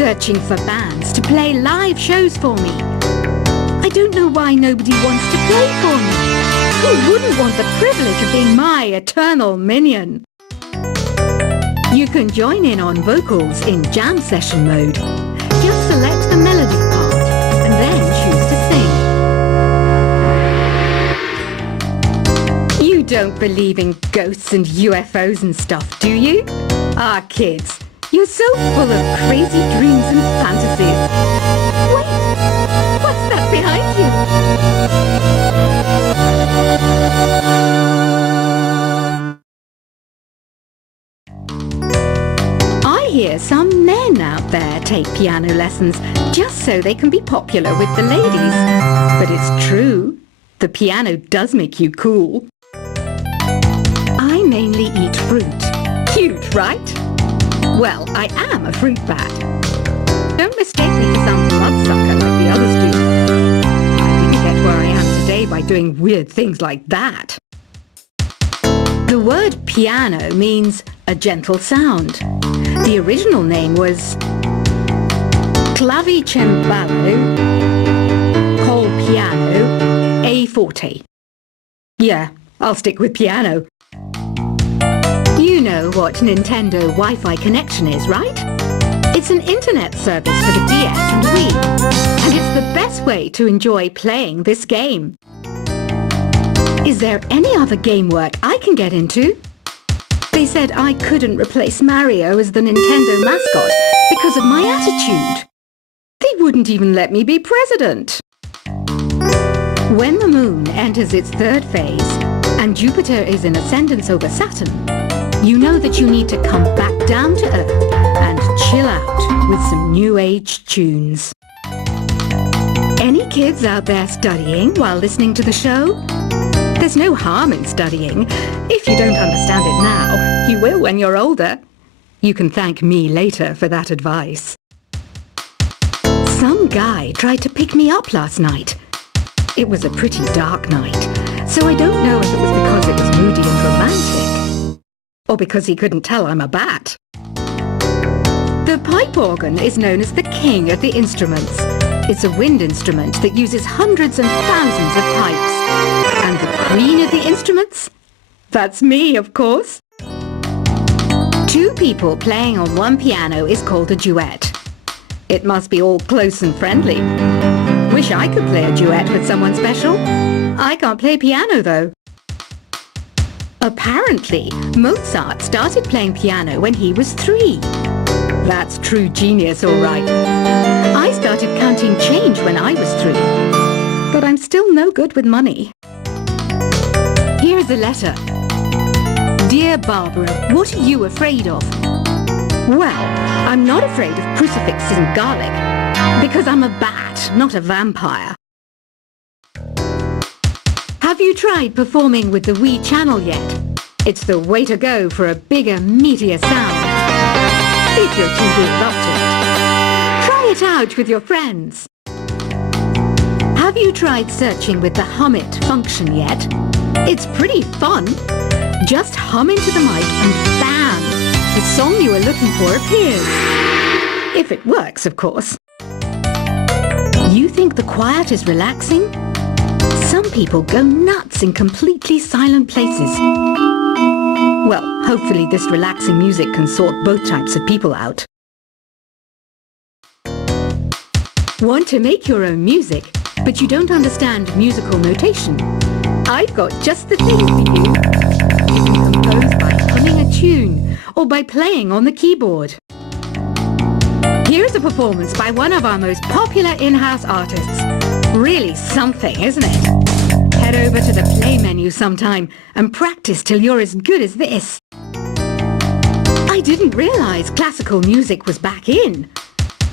searching for bands to play live shows for me. I don't know why nobody wants to play for me. Who wouldn't want the privilege of being my eternal minion? You can join in on vocals in jam session mode. Just select the melody part and then choose to sing. You don't believe in ghosts and UFOs and stuff, do you? Ah, kids, you're so full of crazy dreams and fantasies. Wait, what's that behind you? I hear some men out there take piano lessons just so they can be popular with the ladies. But it's true, the piano does make you cool. I mainly eat fruit. Cute, right? Well, I am a fruit bat. Don't mistake me for some bloodsucker like the others do. I didn't get where I am today by doing weird things like that. The word piano means a gentle sound. The original name was clavicembalo col piano a forte. Yeah, I'll stick with piano. You know what Nintendo Wi-Fi connection is, right? It's an internet service for the DS and Wii, and it's the best way to enjoy playing this game. Is there any other game work I can get into? They said I couldn't replace Mario as the Nintendo mascot because of my attitude. They wouldn't even let me be president. When the moon enters its third phase and Jupiter is in ascendance over Saturn, you know that you need to come back down to Earth and chill out with some new age tunes. Any kids out there studying while listening to the show? There's no harm in studying. If you don't understand it now, you will when you're older. You can thank me later for that advice. Some guy tried to pick me up last night. It was a pretty dark night, so I don't know if it was because it was moody and romantic, or because he couldn't tell I'm a bat. The pipe organ is known as the king of the instruments. It's a wind instrument that uses hundreds and thousands of pipes. And the queen of the instruments? That's me, of course. Two people playing on one piano is called a duet. It must be all close and friendly. Wish I could play a duet with someone special. I can't play piano, though. Apparently, Mozart started playing piano when he was 3. That's true genius, all right. I started counting change when I was 3. But I'm still no good with money. Here's a letter. Dear Barbara, what are you afraid of? Well, I'm not afraid of crucifixes and garlic, because I'm a bat, not a vampire. Have you tried performing with the Wii channel yet? It's the way to go for a bigger, meatier sound. If your TV is up to it. Try it out with your friends. Have you tried searching with the hum it function yet? It's pretty fun. Just hum into the mic and bam! The song you were looking for appears. If it works, of course. You think the quiet is relaxing? Some people go nuts in completely silent places. Well, hopefully this relaxing music can sort both types of people out. Want to make your own music, but you don't understand musical notation? I've got just the thing for you. You can compose by humming a tune or by playing on the keyboard. Here's a performance by one of our most popular in-house artists. Really something, isn't it? Head over to the play menu sometime and practice till you're as good as this. I didn't realize classical music was back in.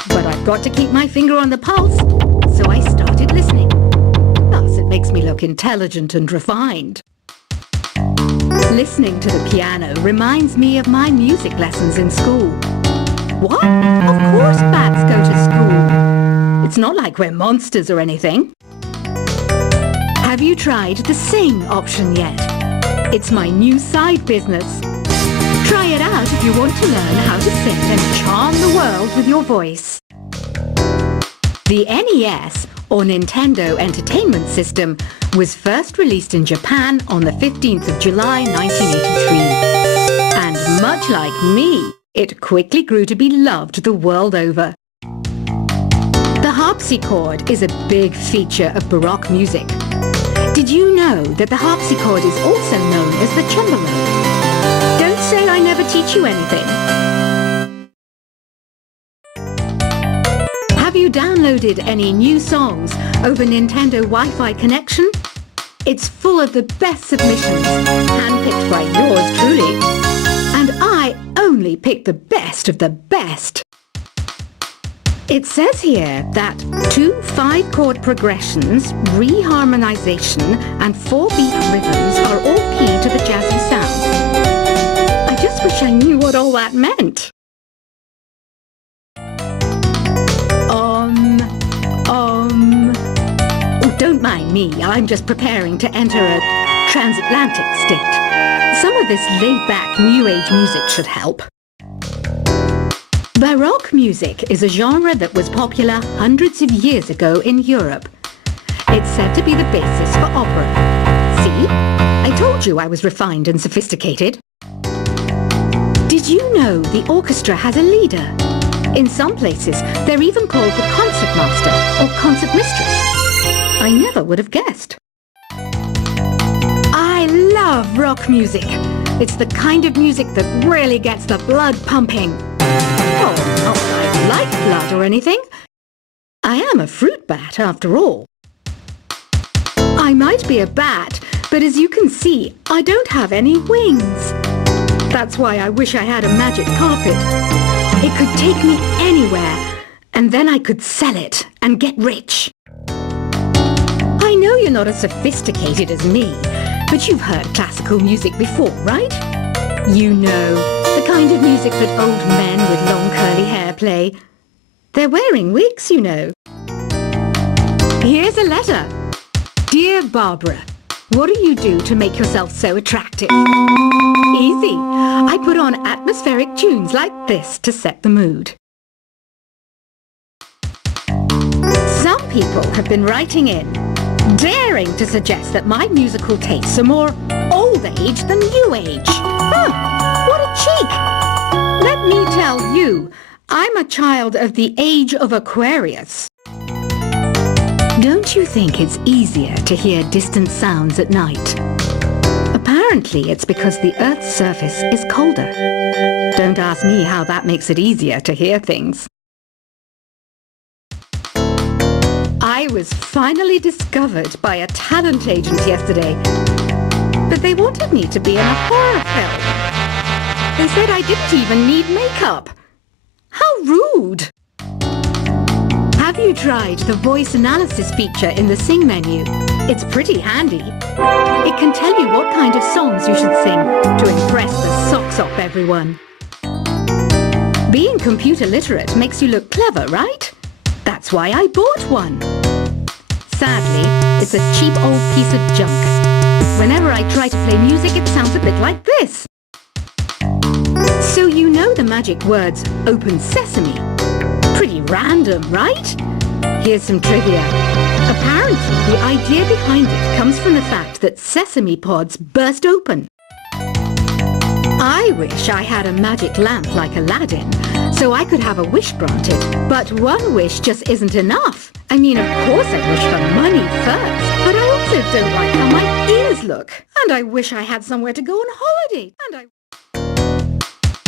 But I've got to keep my finger on the pulse, so I started listening. Thus, it makes me look intelligent and refined. Listening to the piano reminds me of my music lessons in school. What? Of course bats go to school. It's not like we're monsters or anything. Have you tried the sing option yet? It's my new side business. Try it out if you want to learn how to sing and charm the world with your voice. The NES, or Nintendo Entertainment System, was first released in Japan on the 15th of July 1983. And much like me, it quickly grew to be loved the world over. The harpsichord is a big feature of Baroque music. Did you know that the harpsichord is also known as the cembalo? Don't say I never teach you anything. Have you downloaded any new songs over Nintendo Wi-Fi connection? It's full of the best submissions, handpicked by yours truly. And I only picked the best of the best. It says here that 2 5-chord progressions, reharmonization, and 4-beat rhythms are all key to the jazzy sound. I just wish I knew what all that meant. Oh, don't mind me. I'm just preparing to enter a transatlantic state. Some of this laid-back New Age music should help. Baroque music is a genre that was popular hundreds of years ago in Europe. It's said to be the basis for opera. See? I told you I was refined and sophisticated. Did you know the orchestra has a leader? In some places, they're even called the concertmaster or concertmistress. I never would have guessed. I love rock music. It's the kind of music that really gets the blood pumping. Oh, not that I like blood or anything. I am a fruit bat, after all. I might be a bat, but as you can see, I don't have any wings. That's why I wish I had a magic carpet. It could take me anywhere, and then I could sell it and get rich. I know you're not as sophisticated as me, but you've heard classical music before, right? You know, the kind of music that old men with long curly hair play. They're wearing wigs, you know. Here's a letter. Dear Barbara, what do you do to make yourself so attractive? Easy. I put on atmospheric tunes like this to set the mood. Some people have been writing in, daring to suggest that my musical tastes are more old age than new age. Huh, what a cheek! Let me tell you, I'm a child of the age of Aquarius. Don't you think it's easier to hear distant sounds at night? Apparently it's because the Earth's surface is colder. Don't ask me how that makes it easier to hear things. I was finally discovered by a talent agent yesterday, but they wanted me to be in a horror film. They said I didn't even need makeup. How rude! Have you tried the voice analysis feature in the Sing menu? It's pretty handy. It can tell you what kind of songs you should sing to impress the socks off everyone. Being computer literate makes you look clever, right? That's why I bought one. Sadly, it's a cheap old piece of junk. Whenever I try to play music, it sounds a bit like this. So you know the magic words, open sesame. Pretty random, right? Here's some trivia. Apparently, the idea behind it comes from the fact that sesame pods burst open. I wish I had a magic lamp like Aladdin, so I could have a wish granted. But one wish just isn't enough. I mean, of course I wish for money first, but I also don't like how my ears look. And I wish I had somewhere to go on holiday.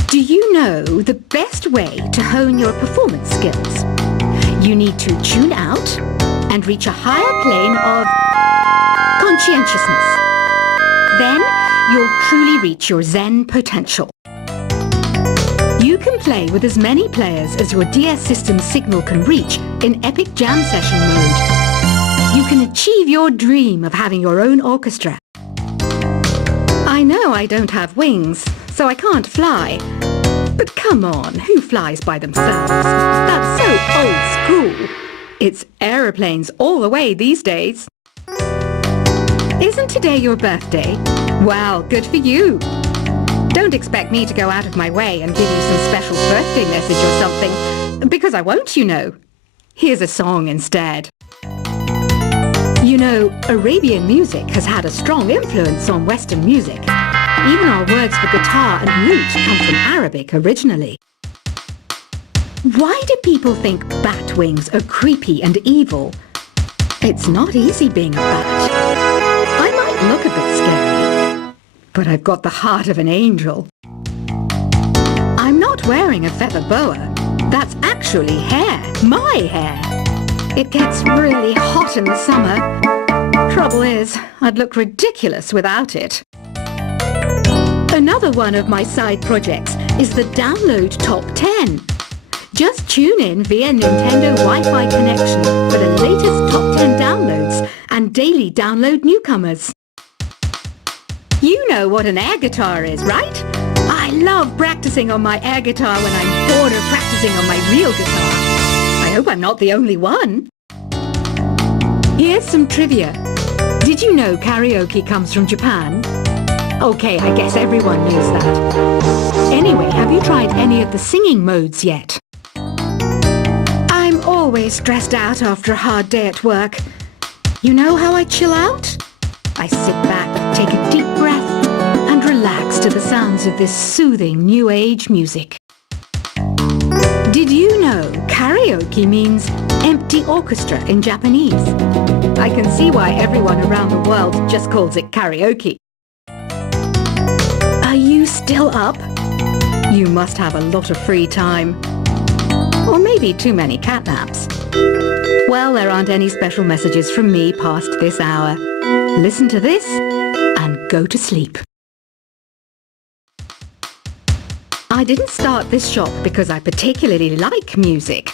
Do you know the best way to hone your performance skills? You need to tune out and reach a higher plane of conscientiousness. Then you'll truly reach your Zen potential. You can play with as many players as your DS system signal can reach in epic jam session mode. You can achieve your dream of having your own orchestra. I know I don't have wings, so I can't fly. But come on, who flies by themselves? That's so old school. It's aeroplanes all the way these days. Isn't today your birthday? Well, good for you. Don't expect me to go out of my way and give you some special birthday message or something, because I won't, you know. Here's a song instead. You know, Arabian music has had a strong influence on Western music. Even our words for guitar and lute come from Arabic originally. Why do people think bat wings are creepy and evil? It's not easy being a bat. I might look a bit scary, but I've got the heart of an angel. I'm not wearing a feather boa. That's actually hair, my hair. It gets really hot in the summer. Trouble is, I'd look ridiculous without it. Another one of my side projects is the Download Top 10. Just tune in via Nintendo Wi-Fi connection for the latest top 10 downloads and daily download newcomers. You know what an air guitar is, right? I love practicing on my air guitar when I'm bored of practicing on my real guitar. I hope I'm not the only one. Here's some trivia. Did you know karaoke comes from Japan? Okay, I guess everyone knows that. Anyway, have you tried any of the singing modes yet? I'm always stressed out after a hard day at work. You know how I chill out? I sit back, take a deep breath, and relax to the sounds of this soothing new age music. Did you know karaoke means empty orchestra in Japanese? I can see why everyone around the world just calls it karaoke. Are you still up? You must have a lot of free time. Or maybe too many catnaps. Well, there aren't any special messages from me past this hour. Listen to this and go to sleep. I didn't start this shop because I particularly like music.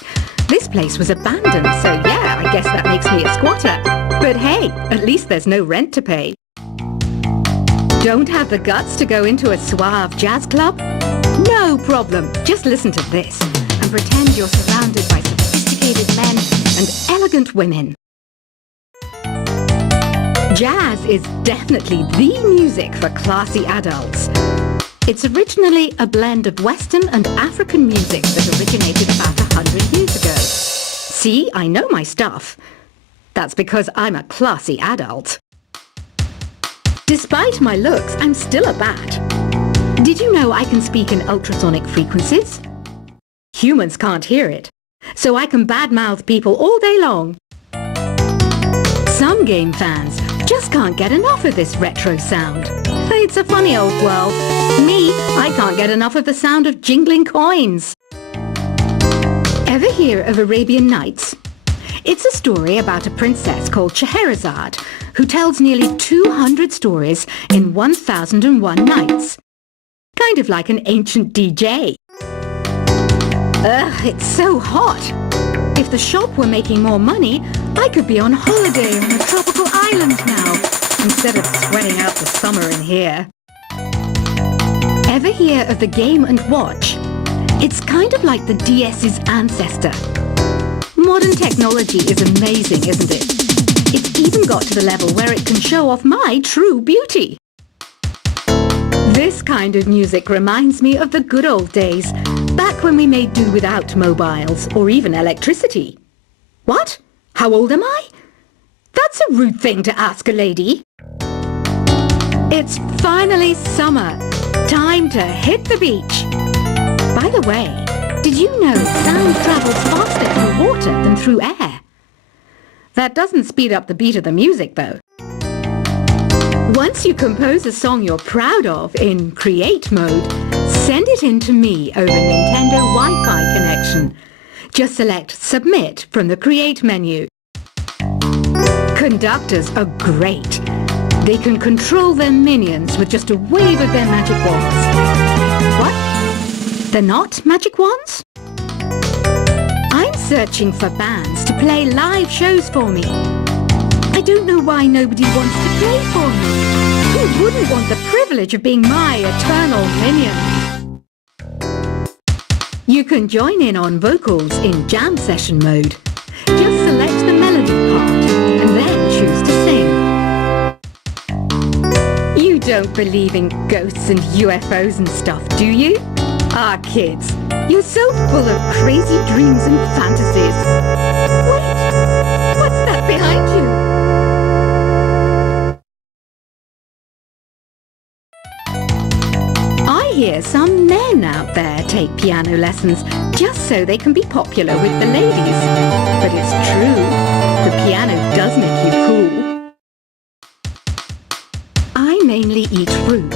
This place was abandoned, so yeah, I guess that makes me a squatter. But hey, at least there's no rent to pay. Don't have the guts to go into a suave jazz club? No problem, just listen to this and pretend you're surrounded by sophisticated men and elegant women. Jazz is definitely the music for classy adults. It's originally a blend of Western and African music that originated about 100 years ago. See, I know my stuff. That's because I'm a classy adult. Despite my looks, I'm still a bat. Did you know I can speak in ultrasonic frequencies? Humans can't hear it, so I can badmouth people all day long. Some game fans just can't get enough of this retro sound. It's a funny old world. Me, I can't get enough of the sound of jingling coins. Ever hear of Arabian Nights? It's a story about a princess called Scheherazade who tells nearly 200 stories in 1001 nights. Kind of like an ancient DJ. Ugh, it's so hot. If the shop were making more money, I could be on holiday on a tropical island now, instead of sweating out the summer in here. Ever hear of the Game & Watch? It's kind of like the DS's ancestor. Modern technology is amazing, isn't it? It's even got to the level where it can show off my true beauty. This kind of music reminds me of the good old days, back when we made do without mobiles or even electricity. What? How old am I? That's a rude thing to ask a lady. It's finally summer. Time to hit the beach. By the way, did you know sound travels faster through water than through air? That doesn't speed up the beat of the music, though. Once you compose a song you're proud of in Create mode, send it in to me over Nintendo Wi-Fi connection. Just select Submit from the Create menu. Conductors are great. They can control their minions with just a wave of their magic wands. What? They're not magic wands? I'm searching for bands to play live shows for me. I don't know why nobody wants to play for me. Who wouldn't want the privilege of being my eternal minion? You can join in on vocals in jam session mode. Just select the melody part and then choose to sing. You don't believe in ghosts and UFOs and stuff, do you? Ah, kids, you're so full of crazy dreams and fantasies. Wait, what's that behind you? I hear some men out there take piano lessons just so they can be popular with the ladies. But it's true, the piano does make you cool. I mainly eat fruit,